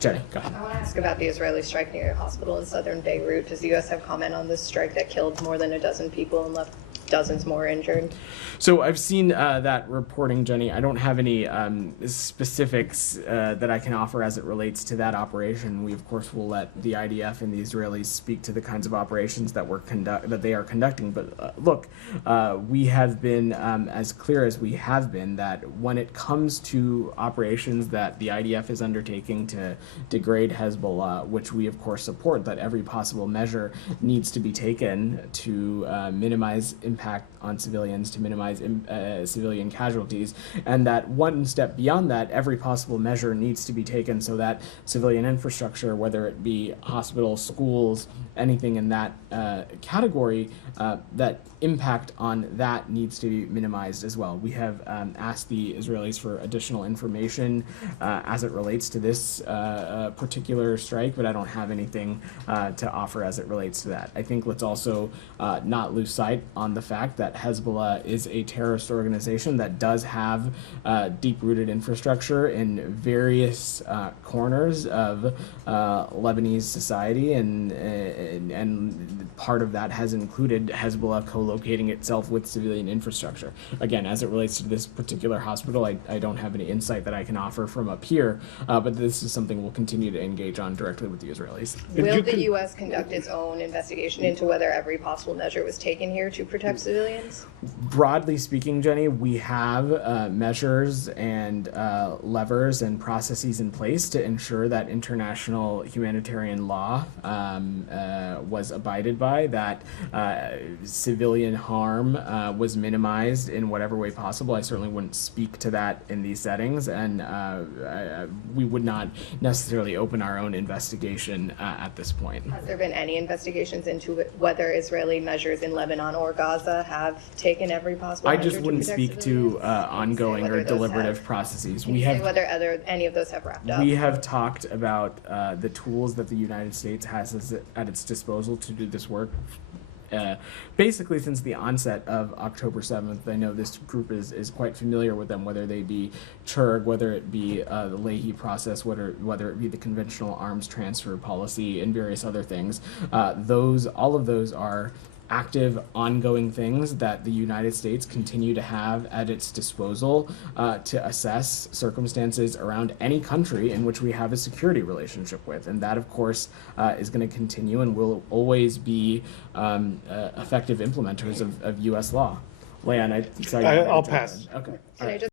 Jenny, go ahead. I want to ask about the Israeli strike near a hospital in southern Beirut. Does the U.S. have comment on this strike that killed more than a dozen people and left dozens more injured? So I've seen that reporting, Jenny. I don't have any specifics that I can offer as it relates to that operation. We, of course, will let the IDF and the Israelis speak to the kinds of operations that they are conducting. But look, we have been as clear as we have been that when it comes to operations that the IDF is undertaking to degrade Hezbollah, which we, of course, support, that every possible measure needs to be taken to minimize impact on civilians, to minimize civilian casualties, and that one step beyond that, every possible measure needs to be taken so that civilian infrastructure, whether it be hospitals, schools, anything in that category, that impact on that needs to be minimized as well. We have asked the Israelis for additional information as it relates to this particular strike, but I don't have anything to offer as it relates to that. I think let's also not lose sight on the fact that Hezbollah is a terrorist organization that does have deep-rooted infrastructure in various corners of Lebanese society, and part of that has included Hezbollah co-locating itself with civilian infrastructure. Again, as it relates to this particular hospital, I don't have any insight that I can offer from up here, but this is something we'll continue to engage on directly with the Israelis. Will the U.S. conduct its own investigation into whether every possible measure was taken here to protect civilians? Broadly speaking, Jenny, we have measures and levers and processes in place to ensure that international humanitarian law was abided by, that civilian harm was minimized in whatever way possible. I certainly wouldn't speak to that in these settings, and we would not necessarily open our own investigation at this point. Has there been any investigations into whether Israeli measures in Lebanon or Gaza have taken every possible I measure just wouldn't to speak to ongoing or deliberative processes. We have whether any of those have wrapped up. We have talked about the tools that the United States has at its disposal to do this work. Basically since the onset of October 7th. I know this group is quite familiar with them, whether they be CHURG, whether it be the Leahy process, whether it be the conventional arms transfer policy, and various other things. All of those are active, ongoing things that the United States continue to have at its disposal to assess circumstances around any country in which we have a security relationship with. And that, of course, is going to continue and will always be effective implementers of U.S. law. Leanne, I'll pass. Okay. Can I just